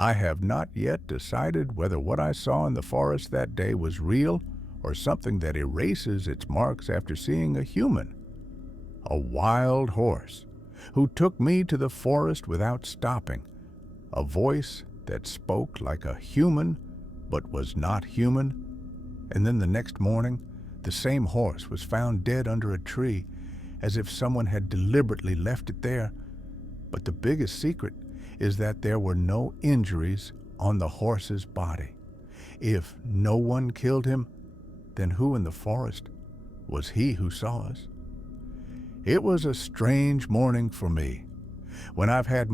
I have not yet decided whether what I saw in the forest that day was real or something that erases its marks after seeing a human. A wild horse who took me to the forest without stopping. A voice that spoke like a human but was not human. And then the next morning, the same horse was found dead under a tree, as if someone had deliberately left it there. But the biggest secret is that there were no injuries on the horse's body. If no one killed him, then who in the forest was he who saw us? It was a strange morning for me. When I've had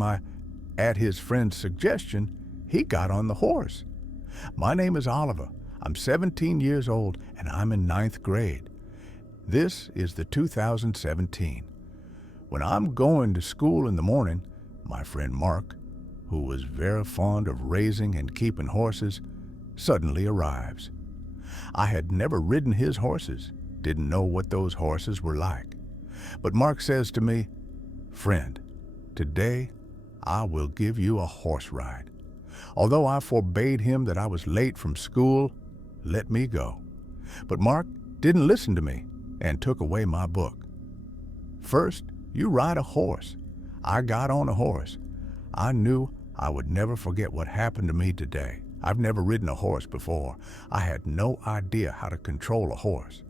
at his friend's suggestion, he got on the horse. My name is Oliver. I'm 17 years old and I'm in 9th grade. This is the 2017. When I'm going to school in the morning, my friend Mark, who was very fond of raising and keeping horses, suddenly arrives. I had never ridden his horses, didn't know what those horses were like. But Mark says to me, "Friend, today I will give you a horse ride." Although I forbade him that I was late from school, let me go. But Mark didn't listen to me and took away my book. "First, you ride a horse." I got on a horse. I knew I would never forget what happened to me today. I've never ridden a horse before. I had no idea how to control a horse.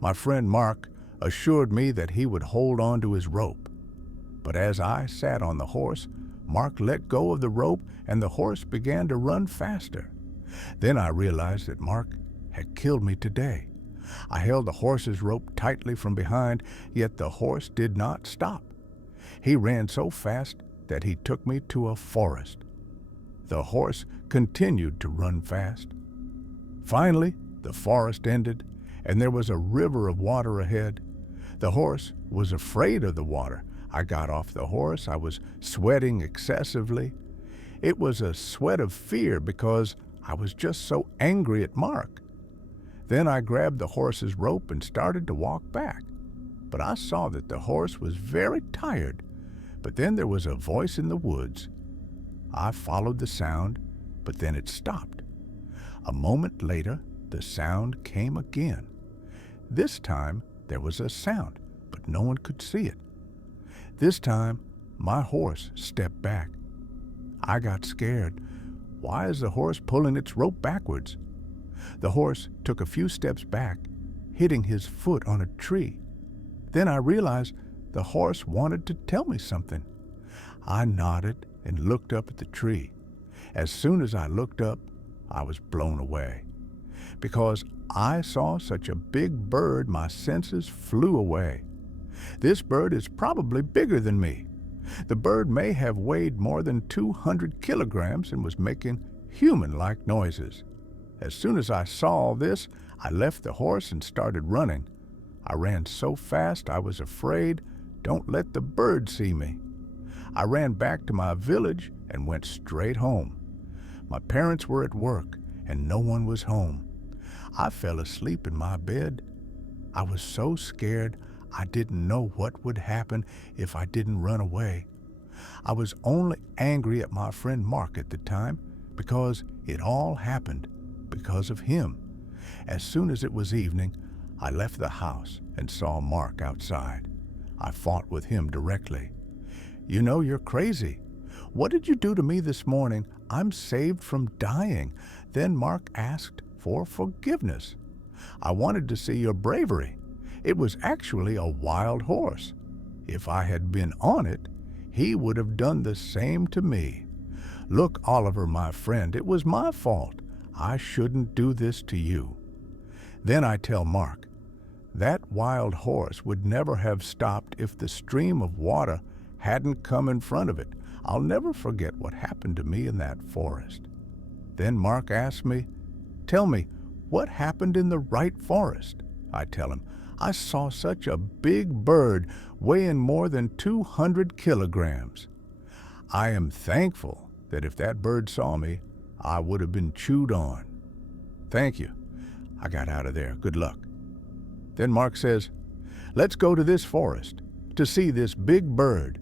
My friend Mark assured me that he would hold on to his rope. But as I sat on the horse, Mark let go of the rope and the horse began to run faster. Then I realized that Mark had killed me today. I held the horse's rope tightly from behind, yet the horse did not stop. He ran so fast that he took me to a forest. The horse continued to run fast. Finally, the forest ended, and there was a river of water ahead. The horse was afraid of the water. I got off the horse. I was sweating excessively. It was a sweat of fear because I was just so angry at Mark. Then I grabbed the horse's rope and started to walk back. But I saw that the horse was very tired. But then there was a voice in the woods. I followed the sound, but then it stopped. A moment later, the sound came again. This time, there was a sound, but no one could see it. This time, my horse stepped back. I got scared. Why is the horse pulling its rope backwards? The horse took a few steps back, hitting his foot on a tree. Then I realized the horse wanted to tell me something. I nodded and looked up at the tree. As soon as I looked up, I was blown away. Because I saw such a big bird, my senses flew away. This bird is probably bigger than me. The bird may have weighed more than 200 kilograms and was making human-like noises. As soon as I saw this, I left the horse and started running. I ran so fast I was afraid. Don't let the bird see me. I ran back to my village and went straight home. My parents were at work and no one was home. I fell asleep in my bed. I was so scared I didn't know what would happen if I didn't run away. I was only angry at my friend Mark at the time because it all happened because of him. As soon as it was evening, I left the house and saw Mark outside. I fought with him directly. "You know, you're crazy. What did you do to me this morning? I'm saved from dying." Then Mark asked for forgiveness. "I wanted to see your bravery. It was actually a wild horse. If I had been on it, he would have done the same to me. Look, Oliver, my friend, it was my fault. I shouldn't do this to you." Then I tell Mark, that wild horse would never have stopped if the stream of water hadn't come in front of it. I'll never forget what happened to me in that forest. Then Mark asks me, "Tell me, what happened in the right forest?" I tell him, "I saw such a big bird weighing more than 200 kilograms. I am thankful that if that bird saw me, I would have been chewed on." "Thank you." I got out of there. Good luck. Then Mark says, "Let's go to this forest to see this big bird."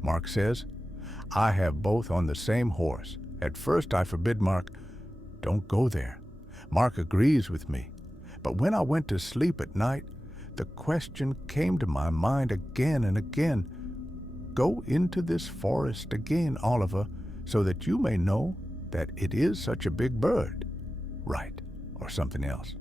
Mark says, "I have both on the same horse. At first I forbid Mark, "Don't go there." Mark agrees with me. But when I went to sleep at night, the question came to my mind again and again. "Go into this forest again, Oliver, so that you may know that it is such a big bird." Right, or something else.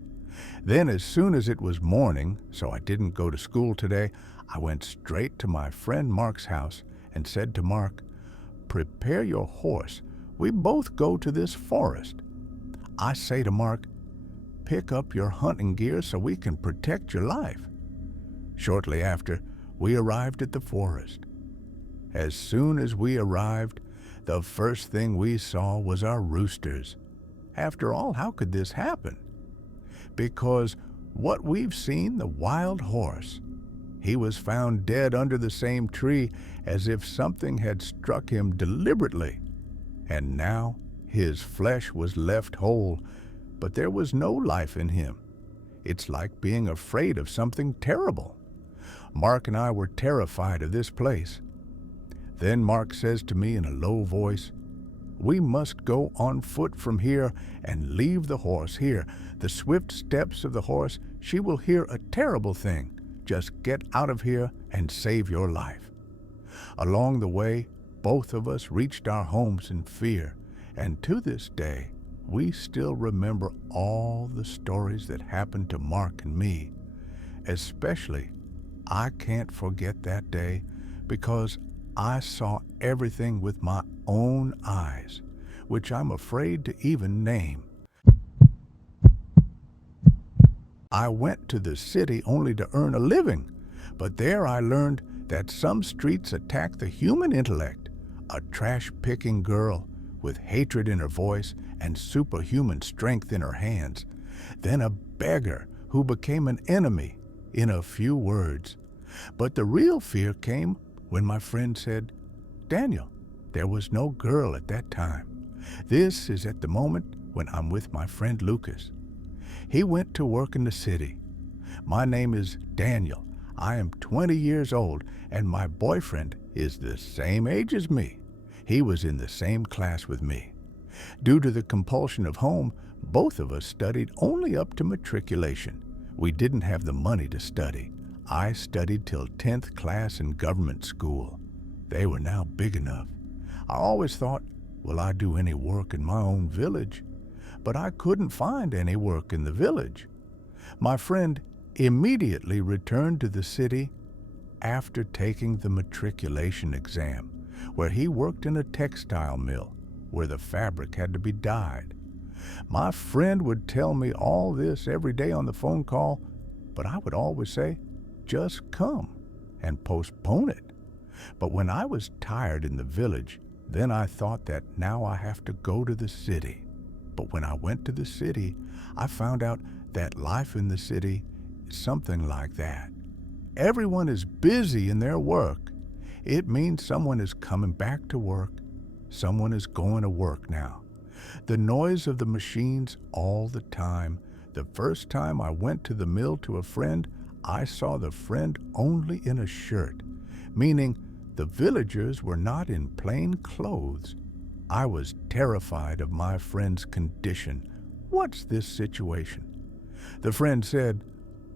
Then as soon as it was morning, so I didn't go to school today, I went straight to my friend Mark's house and said to Mark, "Prepare your horse. We both go to this forest." I say to Mark, "Pick up your hunting gear so we can protect your life." Shortly after, we arrived at the forest. As soon as we arrived, the first thing we saw was our roosters. After all, how could this happen? Because what we've seen, the wild horse, he was found dead under the same tree as if something had struck him deliberately. And now his flesh was left whole, but there was no life in him. It's like being afraid of something terrible. Mark and I were terrified of this place. Then Mark says to me in a low voice, "We must go on foot from here and leave the horse here. The swift steps of the horse, she will hear a terrible thing. Just get out of here and save your life." Along the way, both of us reached our homes in fear, and to this day, we still remember all the stories that happened to Mark and me. Especially, I can't forget that day because I saw everything with my own eyes, which I'm afraid to even name. I went to the city only to earn a living, but there I learned that some streets attack the human intellect. A trash-picking girl with hatred in her voice and superhuman strength in her hands. Then a beggar who became an enemy in a few words. But the real fear came when my friend said, "Daniel, there was no girl at that time." This is at the moment when I'm with my friend Lucas. He went to work in the city. My name is Daniel. I am 20 years old, and my boyfriend is the same age as me. He was in the same class with me. Due to the compulsion of home, both of us studied only up to matriculation. We didn't have the money to study. I studied till 10th class in government school. They were now big enough. I always thought, will I do any work in my own village? But I couldn't find any work in the village. My friend immediately returned to the city after taking the matriculation exam, where he worked in a textile mill where the fabric had to be dyed. My friend would tell me all this every day on the phone call, but I would always say, "Just come," and postpone it. But when I was tired in the village, then I thought that now I have to go to the city. But when I went to the city, I found out that life in the city is something like that. Everyone is busy in their work. It means someone is coming back to work. Someone is going to work now. The noise of the machines all the time. The first time I went to the mill to a friend, I saw the friend only in a shirt, meaning the villagers were not in plain clothes. I was terrified of my friend's condition. What's this situation? The friend said,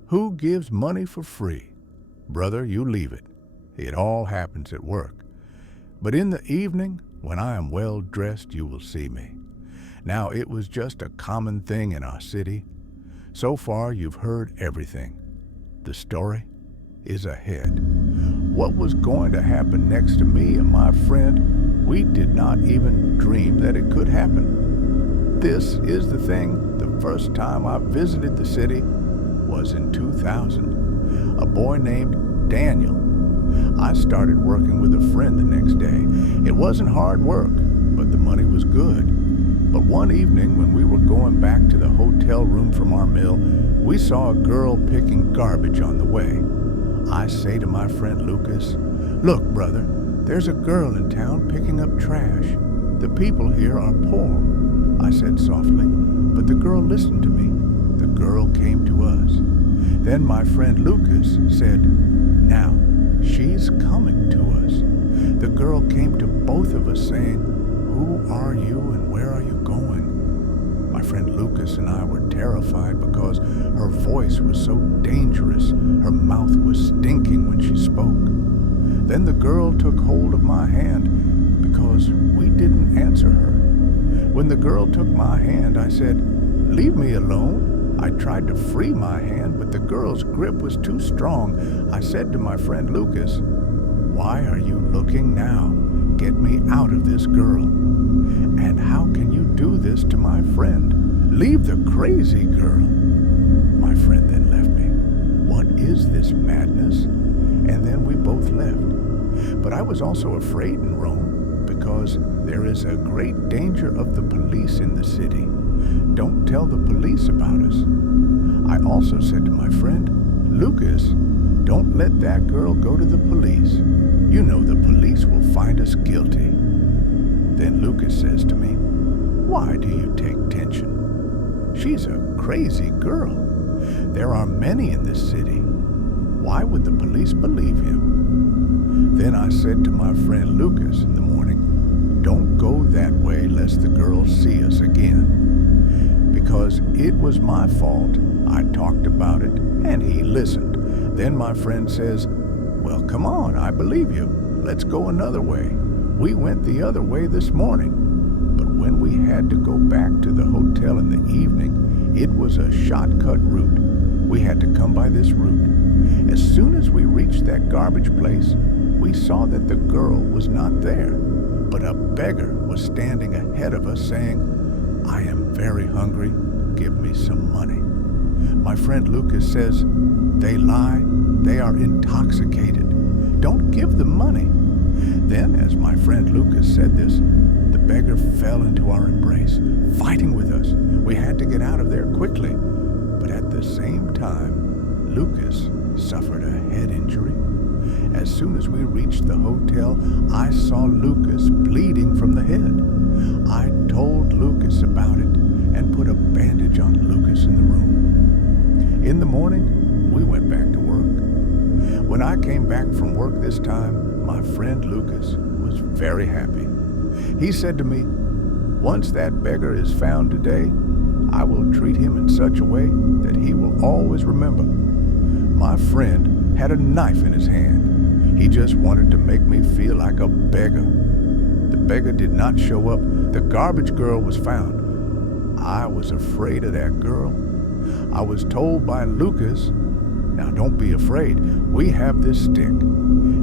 "Who gives money for free? Brother, you leave it. It all happens at work. But in the evening, when I am well dressed, you will see me." Now, it was just a common thing in our city. So far, you've heard everything. The story is ahead. What was going to happen next to me and my friend, we did not even dream that it could happen. This is the thing. The first time I visited the city was in 2000. A boy named Daniel. I started working with a friend the next day. It wasn't hard work, but the money was good. But one evening when we were going back to the hotel room from our mill, we saw a girl picking garbage on the way. I say to my friend Lucas, "Look, brother, there's a girl in town picking up trash. The people here are poor," I said softly, but the girl listened to me. The girl came to us. Then my friend Lucas said, "Now, she's coming to us." The girl came to both of us saying, Who are you and where are you going? My friend Lucas and I were terrified because her voice was so dangerous. Her mouth was stinking when she spoke. Then the girl took hold of my hand because we didn't answer her. When the girl took my hand, I said, "Leave me alone." I tried to free my hand, but the girl's grip was too strong. I said to my friend Lucas, "Why are you looking now? Get me out of this girl." "And how can you do this to my friend? Leave the crazy girl." My friend then left me. What is this madness? And then we both left. But I was also afraid in Rome because there is a great danger of the police in the city. Don't tell the police about us. I also said to my friend, "Lucas, don't let that girl go to the police. You know the police will find us guilty." Then Lucas says to me, "Why do you take tension? She's a crazy girl. There are many in this city. Why would the police believe him?" Then I said to my friend Lucas in the morning, "Don't go that way lest the girls see us again." Because it was my fault. I talked about it and he listened. Then my friend says, "Well, come on, I believe you. Let's go another way." We went the other way this morning. But when we had to go back to the hotel in the evening, it was a shortcut route. We had to come by this route. As soon as we reached that garbage place, we saw that the girl was not there, but a beggar was standing ahead of us saying, "I am very hungry. Give me some money." My friend Lucas says, "They lie. They are intoxicated. Don't give them money." Then, as my friend Lucas said this, the beggar fell into our embrace, fighting with us. We had to get out of there quickly. But at the same time, Lucas suffered a head injury. As soon as we reached the hotel, I saw Lucas bleeding from the head. I told Lucas about it and put a bandage on Lucas in the room. In the morning, we went back to work. When I came back from work this time, my friend Lucas was very happy. He said to me, "Once that beggar is found today, I will treat him in such a way that he will always remember." My friend had a knife in his hand. He just wanted to make me feel like a beggar. The beggar did not show up. The garbage girl was found. I was afraid of that girl. I was told by Lucas, "Now don't be afraid. We have this stick.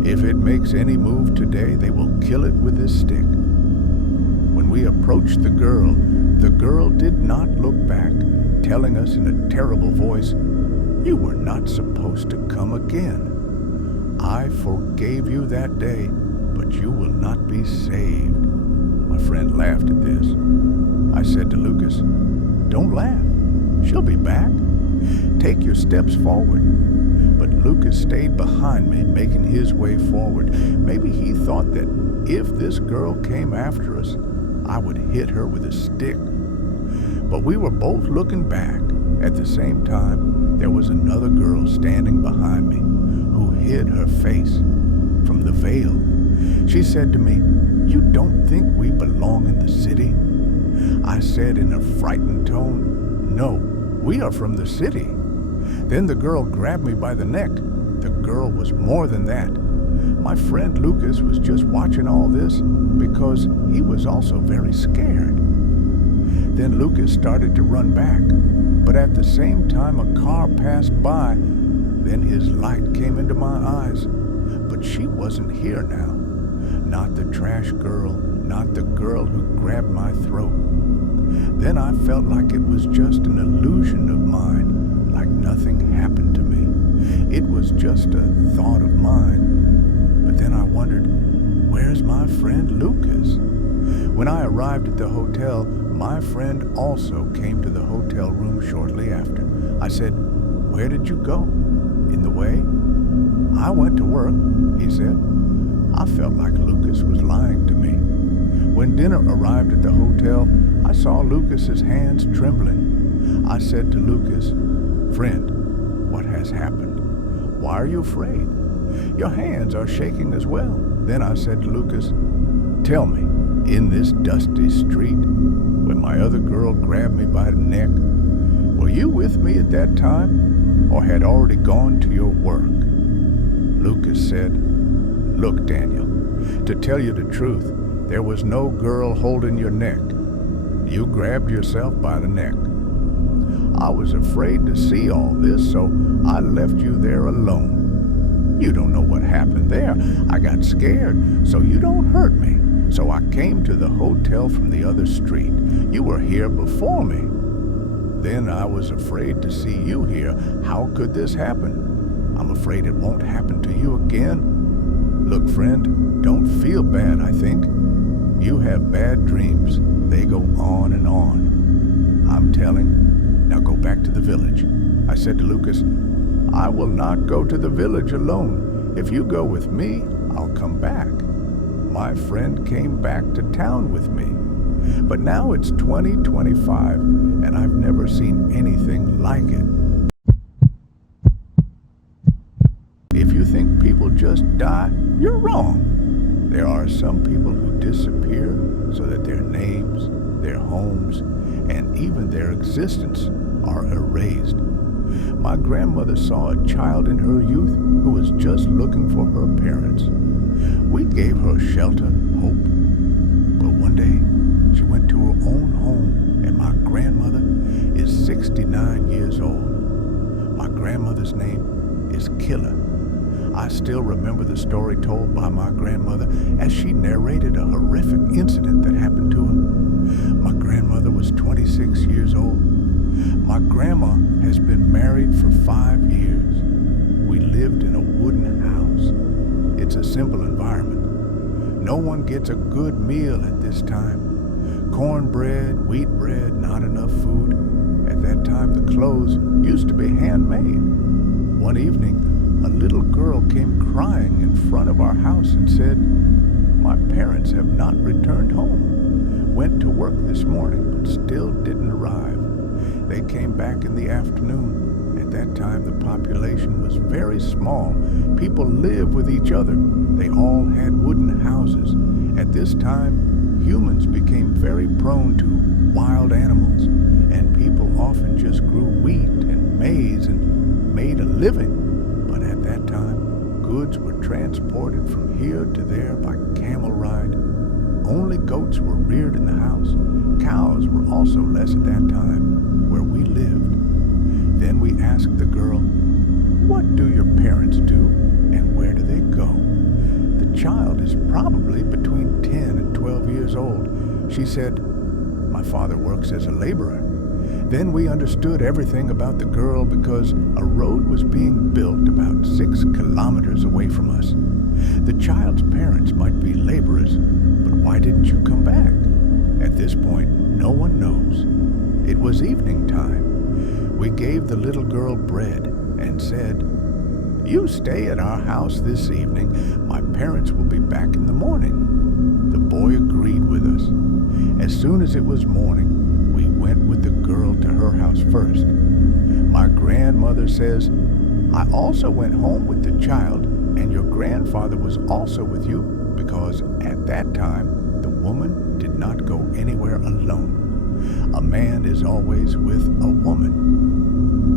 If it makes any move today, they will kill it with this stick." When we approached the girl did not look back, telling us in a terrible voice, "You were not supposed to come again. I forgave you that day, but you will not be saved." My friend laughed at this. I said to Lucas, "Don't laugh. She'll be back. Take your steps forward." But Lucas stayed behind me, making his way forward. Maybe he thought that if this girl came after us, I would hit her with a stick. But we were both looking back. At the same time, there was another girl standing behind me who hid her face from the veil. She said to me, "You don't think we belong in the city?" I said in a frightened tone, "No, we are from the city." Then the girl grabbed me by the neck. The girl was more than that. My friend Lucas was just watching all this because he was also very scared. Then Lucas started to run back, but at the same time a car passed by. Then his light came into my eyes, but she wasn't here now. Not the trash girl, not the girl who grabbed my throat. Then I felt like it was just an illusion of mine, like nothing happened to me. It was just a thought of mine. But then I wondered, where's my friend Lucas? When I arrived at the hotel, my friend also came to the hotel room shortly after. I said, "Where did you go? In the way?" "I went to work," he said. I felt like Lucas was lying to me. When dinner arrived at the hotel, I saw Lucas's hands trembling. I said to Lucas, "Friend, what has happened? Why are you afraid? Your hands are shaking as well." Then I said to Lucas, "Tell me, in this dusty street when my other girl grabbed me by the neck. Were you with me at that time, or had already gone to your work? Lucas said, "Look, Daniel, to tell you the truth, there was no girl holding your neck. You grabbed yourself by the neck. I was afraid to see all this, so I left you there alone. You don't know what happened there. I got scared, so you don't hurt me. So I came to the hotel from the other street. You were here before me. Then I was afraid to see you here. How could this happen? I'm afraid it won't happen to you again. Look, friend, don't feel bad, I think. You have bad dreams. They go on and on. I'm telling. Now go back to the village." I said to Lucas, "I will not go to the village alone. If you go with me, I'll come back." My friend came back to town with me. But now it's 2025, and I've never seen anything like it. If you think people just die, you're wrong. There are some people who disappear so that their names, their homes, and even their existence are erased. My grandmother saw a child in her youth who was just looking for her parents. We gave her shelter, hope. But one day, she went to her own home, and my grandmother is 69 years old. My grandmother's name is Killer. I still remember the story told by my grandmother as she narrated a horrific incident that happened to her. My grandmother was 26 years old. My grandma has been married for 5 years. We lived in a wooden house. It's a simple environment. No one gets a good meal at this time. Cornbread, wheat bread, not enough food. At that time, the clothes used to be handmade. One evening, a little girl came crying in front of our house and said, "My parents have not returned home. Went to work this morning, but still didn't arrive. They came back in the afternoon. At that time, the population was very small. People lived with each other. They all had wooden houses. At this time, humans became very prone to wild animals, and people often just grew wheat and maize and made a living. But at that time, goods were transported from here to there by camel ride. Only goats were reared in the house. Cows were also less at that time, where we lived." Then we asked the girl, "What do your parents do, and where do they go?" The child is probably between 10 and 12 years old. She said, "My father works as a laborer." Then we understood everything about the girl because a road was being built about 6 kilometers away from us. The child's parents might be laborers, but why didn't you come back? At this point, no one knows. It was evening time. We gave the little girl bread and said, "You stay at our house this evening. My parents will be back in the morning." The boy agreed with us. As soon as it was morning, we went with the girl to her house first. My grandmother says, "I also went home with the child, and your grandfather was also with you because at that time, the woman did not go anywhere alone. A man is always with a woman."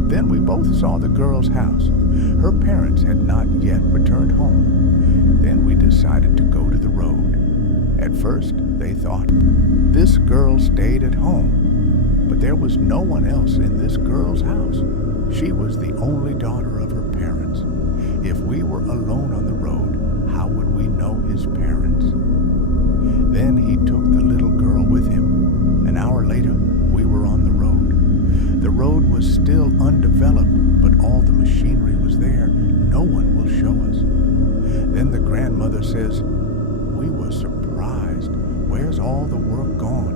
Then we both saw the girl's house. Her parents had not yet returned home. Then we decided to go to the road. At first, they thought, this girl stayed at home. But there was no one else in this girl's house. She was the only daughter of her parents. If we were alone on the road, how would we know his parents? Then he took the little girl with him. An hour later, we were on the road. The road was still undeveloped, but all the machinery was there. No one will show us. Then the grandmother says, "We were surprised. Where's all the work gone?"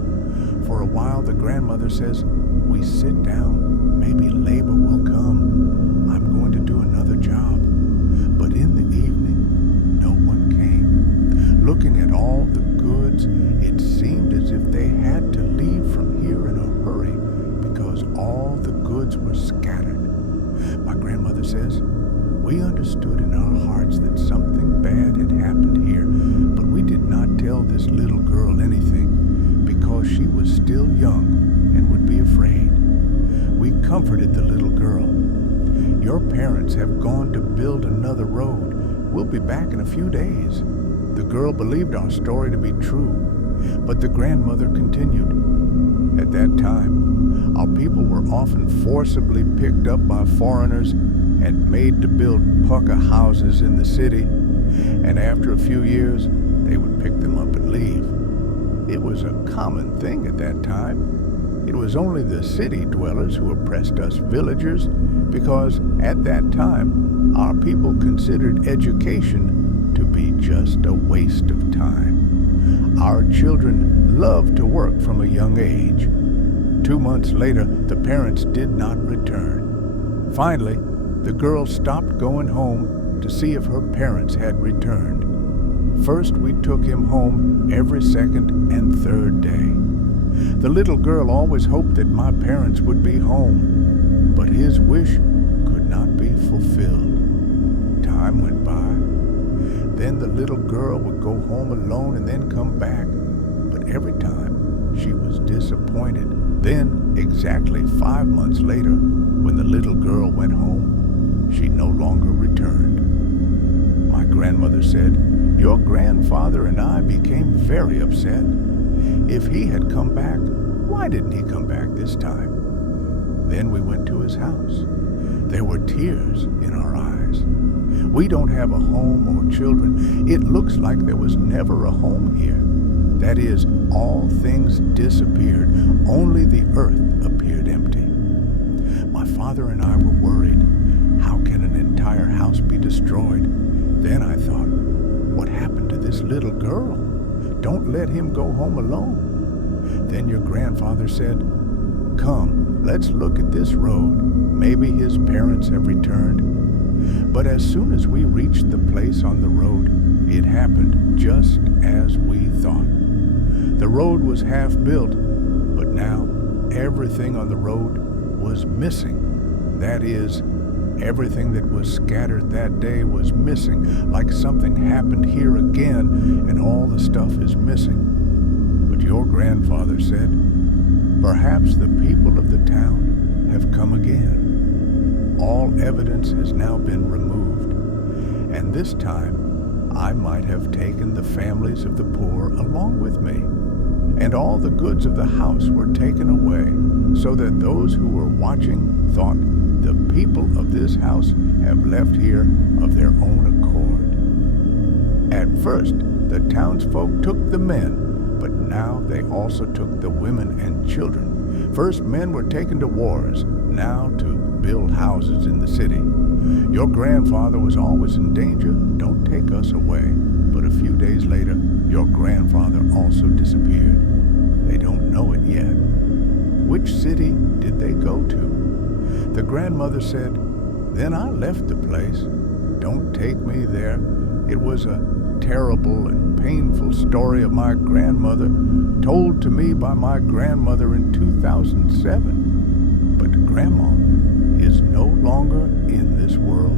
For a while, the grandmother says, "We sit down. Maybe labor will come. I'm going to do another job." But in the evening, no one came. Looking at all the goods, it seemed as if they had to leave from here in a hurry because all the goods were scattered. My grandmother says, "We understood in our hearts that something bad had happened here, but we did not tell tell this little girl anything because she was still young and would be afraid. We comforted the little girl. "Your parents have gone to build another road. We'll be back in a few days." The girl believed our story to be true, but the grandmother continued. "At that time, our people were often forcibly picked up by foreigners and made to build pucka houses in the city, and after a few years, they would pick them up and leave. It was a common thing at that time. It was only the city dwellers who oppressed us villagers because at that time, our people considered education to be just a waste of time. Our children loved to work from a young age. 2 months later, the parents did not return. Finally, the girl stopped going home to see if her parents had returned. First, we took him home every second and third day. The little girl always hoped that my parents would be home, but his wish could not be fulfilled. Time went by. Then the little girl would go home alone and then come back, but every time she was disappointed. Then, exactly 5 months later, when the little girl went home, she no longer returned. My grandmother said, "Your grandfather and I became very upset. If he had come back, why didn't he come back this time?" Then we went to his house. There were tears in our eyes. "We don't have a home or children. It looks like there was never a home here. That is, all things disappeared. Only the earth appeared empty." My father and I were worried. How can an entire house be destroyed? Then I thought, what happened to this little girl? Don't let him go home alone. Then your grandfather said, "Come, let's look at this road. Maybe his parents have returned." But as soon as we reached the place on the road, it happened just as we thought. The road was half built, but now everything on the road was missing. That is, everything that was scattered that day was missing, like something happened here again and all the stuff is missing. But your grandfather said, "Perhaps the people of the town have come again. All evidence has now been removed, and this time I might have taken the families of the poor along with me, and all the goods of the house were taken away, so that those who were watching thought, the people of this house have left here of their own accord." At first, the townsfolk took the men, but now they also took the women and children. First, men were taken to wars, now to build houses in the city. Your grandfather was always in danger. Don't take us away. But a few days later, your grandfather also disappeared. They don't know it yet. Which city did they go to? The grandmother said, "Then I left the place. Don't take me there. It was a terrible and painful story of my grandmother, told to me by my grandmother in 2007. But Grandma is no longer in this world."